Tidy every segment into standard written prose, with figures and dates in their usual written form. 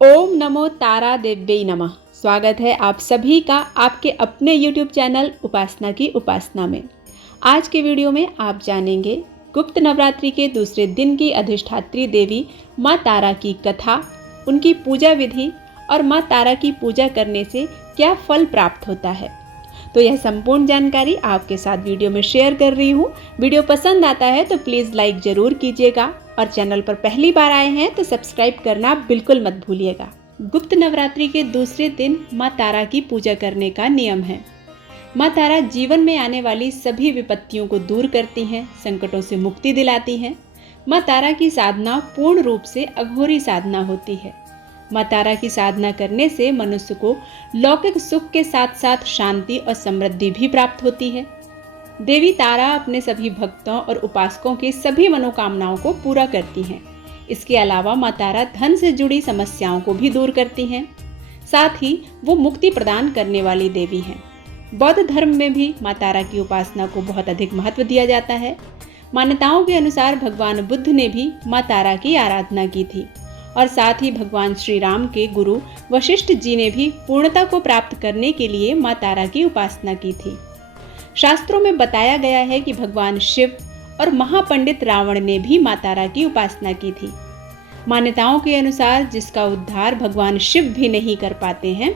ओम नमो तारा देव्यै नमः। स्वागत है आप सभी का आपके अपने YouTube चैनल उपासना की उपासना में। आज के वीडियो में आप जानेंगे गुप्त नवरात्रि के दूसरे दिन की अधिष्ठात्री देवी माँ तारा की कथा, उनकी पूजा विधि और माँ तारा की पूजा करने से क्या फल प्राप्त होता है। तो यह संपूर्ण जानकारी आपके साथ वीडियो में शेयर कर रही हूँ। वीडियो पसंद आता है तो प्लीज़ लाइक ज़रूर कीजिएगा और चैनल पर पहली बार आए हैं तो सब्सक्राइब करना बिल्कुल मत भूलिएगा। गुप्त नवरात्रि के दूसरे दिन माँ तारा की पूजा करने का नियम है। माँ तारा जीवन में आने वाली सभी विपत्तियों को दूर करती हैं, संकटों से मुक्ति दिलाती हैं। माँ तारा की साधना पूर्ण रूप से अघोरी साधना होती है। माँ तारा की साधना करने से मनुष्य को लौकिक सुख के साथ साथ शांति और समृद्धि भी प्राप्त होती है। देवी तारा अपने सभी भक्तों और उपासकों की सभी मनोकामनाओं को पूरा करती हैं। इसके अलावा माँ तारा धन से जुड़ी समस्याओं को भी दूर करती हैं। साथ ही वो मुक्ति प्रदान करने वाली देवी हैं। बौद्ध धर्म में भी माँ तारा की उपासना को बहुत अधिक महत्व दिया जाता है। मान्यताओं के अनुसार भगवान बुद्ध ने भी माँ तारा की आराधना की थी और साथ ही भगवान श्री राम के गुरु वशिष्ठ जी ने भी पूर्णता को प्राप्त करने के लिए माँ तारा की उपासना की थी। शास्त्रों में बताया गया है कि भगवान शिव और महापंडित रावण ने भी माँ तारा की उपासना की थी। मान्यताओं के अनुसार जिसका उद्धार भगवान शिव भी नहीं कर पाते हैं,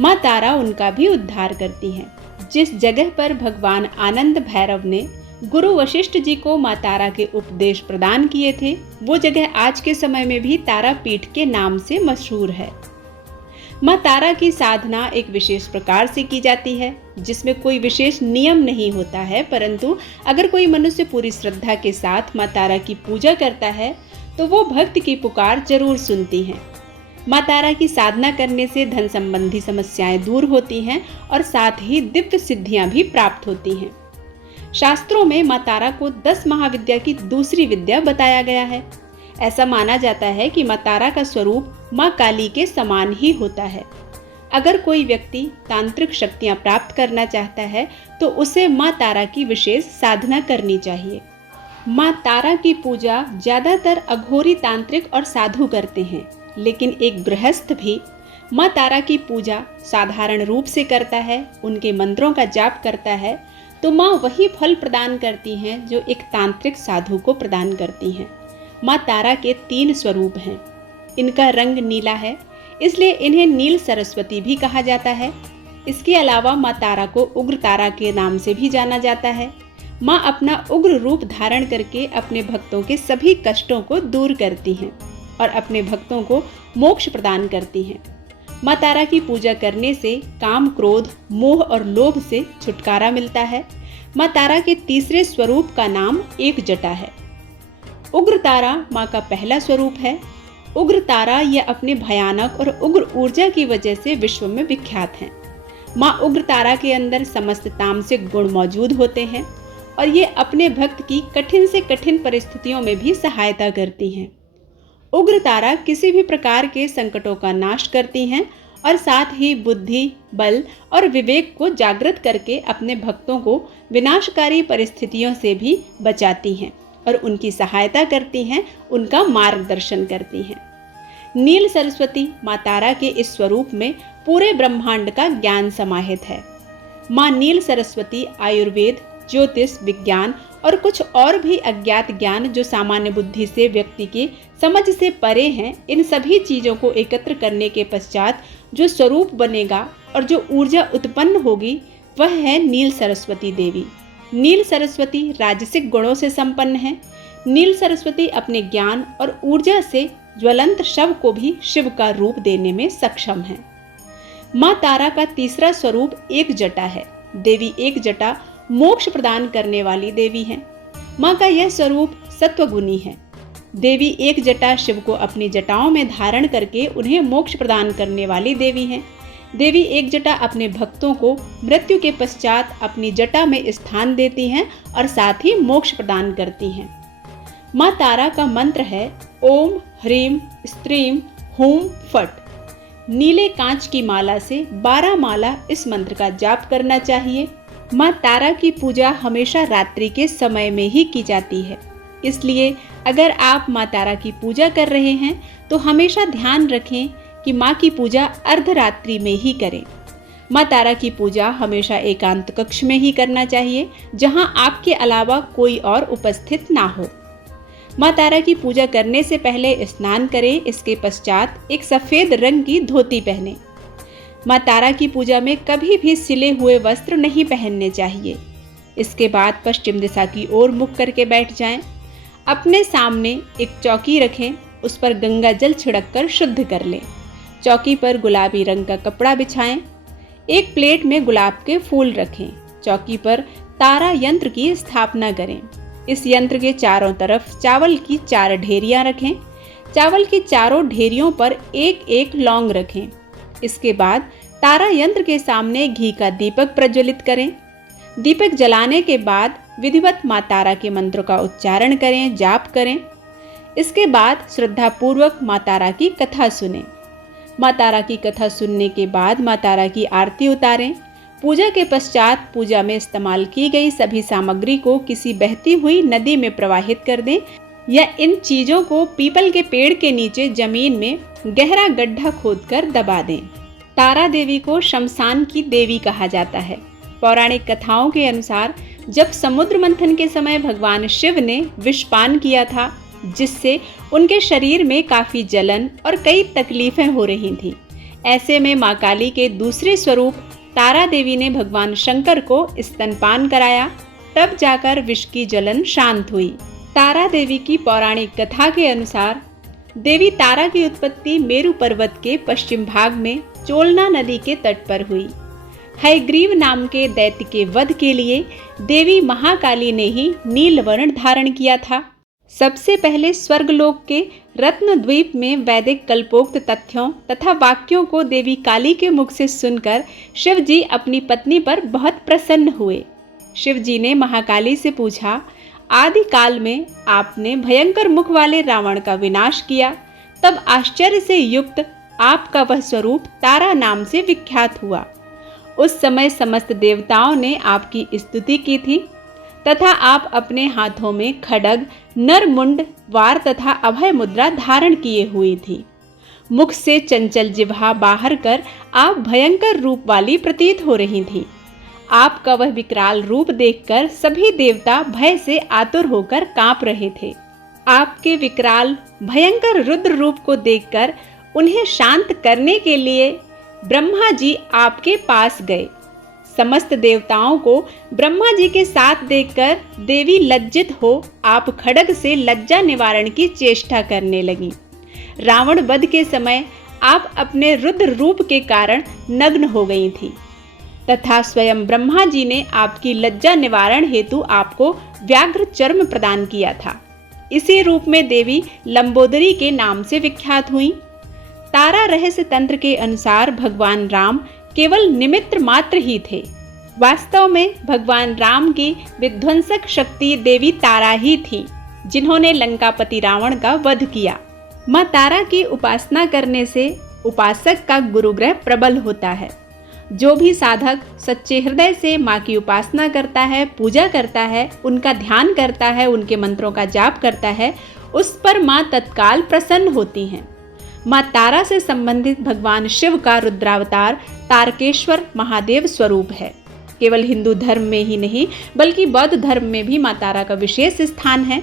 माँ तारा उनका भी उद्धार करती हैं। जिस जगह पर भगवान आनंद भैरव ने गुरु वशिष्ठ जी को माँ तारा के उपदेश प्रदान किए थे, वो जगह आज के समय में भी तारापीठ के नाम से मशहूर है। माँ तारा की साधना एक विशेष प्रकार से की जाती है, जिसमें कोई विशेष नियम नहीं होता है, परंतु अगर कोई मनुष्य पूरी श्रद्धा के साथ माँ तारा की पूजा करता है तो वो भक्त की पुकार जरूर सुनती हैं। माँ तारा की साधना करने से धन संबंधी समस्याएं दूर होती हैं और साथ ही दिव्य सिद्धियां भी प्राप्त होती हैं। शास्त्रों में माँ तारा को 10 महाविद्या की दूसरी विद्या बताया गया है। ऐसा माना जाता है कि माँ तारा का स्वरूप माँ काली के समान ही होता है। अगर कोई व्यक्ति तांत्रिक शक्तियाँ प्राप्त करना चाहता है तो उसे माँ तारा की विशेष साधना करनी चाहिए। माँ तारा की पूजा ज़्यादातर अघोरी तांत्रिक और साधु करते हैं, लेकिन एक गृहस्थ भी माँ तारा की पूजा साधारण रूप से करता है, उनके मंत्रों का जाप करता है, तो माँ वही फल प्रदान करती हैं जो एक तांत्रिक साधु को प्रदान करती हैं। माँ तारा के 3 स्वरूप हैं। इनका रंग नीला है, इसलिए इन्हें नील सरस्वती भी कहा जाता है। इसके अलावा माँ तारा को उग्र तारा के नाम से भी जाना जाता है। माँ अपना उग्र रूप धारण करके अपने भक्तों के सभी कष्टों को दूर करती हैं और अपने भक्तों को मोक्ष प्रदान करती हैं। माँ तारा की पूजा करने से काम, क्रोध, मोह और लोभ से छुटकारा मिलता है। माँ तारा के तीसरे स्वरूप का नाम एक जटा है। उग्र तारा माँ का पहला स्वरूप है। उग्र तारा यह अपने भयानक और उग्र ऊर्जा की वजह से विश्व में विख्यात हैं। माँ उग्र तारा के अंदर समस्त तामसिक गुण मौजूद होते हैं और ये अपने भक्त की कठिन से कठिन परिस्थितियों में भी सहायता करती हैं। उग्र तारा किसी भी प्रकार के संकटों का नाश करती हैं और साथ ही बुद्धि, बल और विवेक को जागृत करके अपने भक्तों को विनाशकारी परिस्थितियों से भी बचाती हैं और उनकी सहायता करती हैं, उनका मार्गदर्शन करती हैं। नील सरस्वती माँ तारा के इस स्वरूप में पूरे ब्रह्मांड का ज्ञान समाहित है। माँ नील सरस्वती आयुर्वेद, ज्योतिष, विज्ञान और कुछ और भी अज्ञात ज्ञान जो सामान्य बुद्धि से व्यक्ति की समझ से परे हैं, इन सभी चीज़ों को एकत्र करने के पश्चात जो स्वरूप बनेगा और जो ऊर्जा उत्पन्न होगी वह है नील सरस्वती देवी। नील सरस्वती राजसिक गुणों से संपन्न है। नील सरस्वती अपने ज्ञान और ऊर्जा से ज्वलंत शव को भी शिव का रूप देने में सक्षम है। माँ तारा का तीसरा स्वरूप एक जटा है। देवी एक जटा मोक्ष प्रदान करने वाली देवी हैं। माँ का यह स्वरूप सत्वगुणी है। देवी एक जटा शिव को अपनी जटाओं में धारण करके उन्हें मोक्ष प्रदान करने वाली देवी हैं। देवी एक जटा अपने भक्तों को मृत्यु के पश्चात अपनी जटा में स्थान देती हैं और साथ ही मोक्ष प्रदान करती हैं। माँ तारा का मंत्र है ओम ह्रीं स्त्रीं हूं फट। नीले कांच की माला से 12 माला इस मंत्र का जाप करना चाहिए। माँ तारा की पूजा हमेशा रात्रि के समय में ही की जाती है, इसलिए अगर आप माँ तारा की पूजा कर रहे हैं तो हमेशा ध्यान रखें कि माँ की पूजा अर्धरात्रि में ही करें। माँ तारा की पूजा हमेशा एकांत कक्ष में ही करना चाहिए, जहां आपके अलावा कोई और उपस्थित ना हो। माँ तारा की पूजा करने से पहले स्नान करें। इसके पश्चात एक सफ़ेद रंग की धोती पहनें। माँ तारा की पूजा में कभी भी सिले हुए वस्त्र नहीं पहनने चाहिए। इसके बाद पश्चिम दिशा की ओर मुख करके बैठ जाएं। अपने सामने एक चौकी रखें, उस पर गंगा जल छिड़ककर शुद्ध कर लें। चौकी पर गुलाबी रंग का कपड़ा बिछाएं। एक प्लेट में गुलाब के फूल रखें। चौकी पर तारा यंत्र की स्थापना करें। इस यंत्र के चारों तरफ चावल की 4 ढेरियां रखें। चावल की चारों ढेरियों पर एक एक लौंग रखें। इसके बाद तारा यंत्र के सामने घी का दीपक प्रज्वलित करें। दीपक जलाने के बाद विधिवत माँ तारा के मंत्र का उच्चारण करें, जाप करें। इसके बाद श्रद्धापूर्वक माँ तारा की कथा सुनें। माँ तारा की कथा सुनने के बाद माँ तारा की आरती उतारें। पूजा के पश्चात पूजा में इस्तेमाल की गई सभी सामग्री को किसी बहती हुई नदी में प्रवाहित कर दें या इन चीज़ों को पीपल के पेड़ के नीचे जमीन में गहरा गड्ढा खोदकर दबा दें। तारा देवी को शमशान की देवी कहा जाता है। पौराणिक कथाओं के अनुसार जब समुद्र मंथन के समय भगवान शिव ने विषपान किया था, जिससे उनके शरीर में काफ़ी जलन और कई तकलीफें हो रही थीं। ऐसे में माँ काली के दूसरे स्वरूप तारा देवी ने भगवान शंकर को स्तनपान कराया, तब जाकर विष की जलन शांत हुई। तारा देवी की पौराणिक कथा के अनुसार देवी तारा की उत्पत्ति मेरु पर्वत के पश्चिम भाग में चोलना नदी के तट पर हुई। हयग्रीव नाम के दैत्य के वध के लिए देवी महाकाली ने ही नील वर्ण धारण किया था। सबसे पहले स्वर्गलोक के रत्नद्वीप में वैदिक कल्पोक्त तथ्यों तथा वाक्यों को देवी काली के मुख से सुनकर शिव जी अपनी पत्नी पर बहुत प्रसन्न हुए। शिव जी ने महाकाली से पूछा, आदि काल में आपने भयंकर मुख वाले रावण का विनाश किया, तब आश्चर्य से युक्त आपका वह स्वरूप तारा नाम से विख्यात हुआ। उस समय समस्त देवताओं ने आपकी स्तुति की थी तथा आप अपने हाथों में खड्ग, नरमुंड, वार तथा अभय मुद्रा धारण किए हुई थी। मुख से चंचल जिह्वा बाहर कर आप भयंकर रूप वाली प्रतीत हो रही थी। आपका वह विकराल रूप देखकर सभी देवता भय से आतुर होकर कांप रहे थे। आपके विकराल भयंकर रुद्र रूप को देखकर उन्हें शांत करने के लिए ब्रह्मा जी आपके पास गए। समस्त देवताओं को ब्रह्मा जी के साथ देखकर देवी लज्जित हो आप खड्ग से लज्जा निवारण की चेष्टा करने लगी। रावण वध के समय आप अपने रुद्र रूप के कारण नग्न हो गई थी तथा स्वयं ब्रह्मा जी ने आपकी लज्जा निवारण हेतु आपको व्याघ्र चर्म प्रदान किया था। इसी रूप में देवी लंबोदरी के नाम से विख्यात हुई। तारा रहस्य तंत्र के अनुसार भगवान राम केवल निमित्त मात्र ही थे। वास्तव में भगवान राम की विध्वंसक शक्ति देवी तारा ही थी, जिन्होंने लंकापति रावण का वध किया। माँ तारा की उपासना करने से उपासक का गुरुग्रह प्रबल होता है। जो भी साधक सच्चे हृदय से माँ की उपासना करता है, पूजा करता है, उनका ध्यान करता है, उनके मंत्रों का जाप करता है, उस पर माँ तत्काल प्रसन्न होती हैं। माँ तारा से संबंधित भगवान शिव का रुद्रावतार तारकेश्वर महादेव स्वरूप है। केवल हिंदू धर्म में ही नहीं बल्कि बौद्ध धर्म में भी माँ तारा का विशेष स्थान है।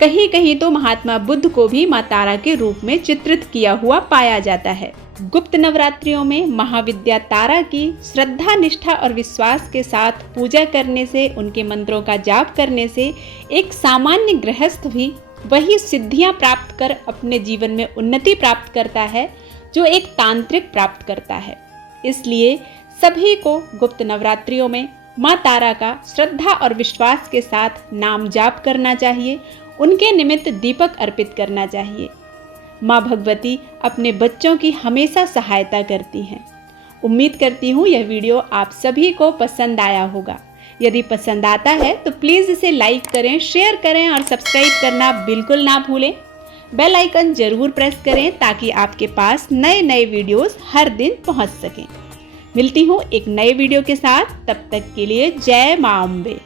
कहीं कहीं तो महात्मा बुद्ध को भी माँ तारा के रूप में चित्रित किया हुआ पाया जाता है। गुप्त नवरात्रियों में महाविद्या तारा की श्रद्धा, निष्ठा और विश्वास के साथ पूजा करने से, उनके मंत्रों का जाप करने से एक सामान्य गृहस्थ भी वही सिद्धियां प्राप्त कर अपने जीवन में उन्नति प्राप्त करता है जो एक तांत्रिक प्राप्त करता है। इसलिए सभी को गुप्त नवरात्रियों में माँ तारा का श्रद्धा और विश्वास के साथ नाम जाप करना चाहिए, उनके निमित्त दीपक अर्पित करना चाहिए। माँ भगवती अपने बच्चों की हमेशा सहायता करती हैं। उम्मीद करती हूँ यह वीडियो आप सभी को पसंद आया होगा। यदि पसंद आता है तो प्लीज़ इसे लाइक करें, शेयर करें और सब्सक्राइब करना बिल्कुल ना भूलें। बेल आइकन जरूर प्रेस करें ताकि आपके पास नए नए वीडियोस हर दिन पहुंच सकें। मिलती हूँ एक नए वीडियो के साथ, तब तक के लिए जय माँ अम्बे।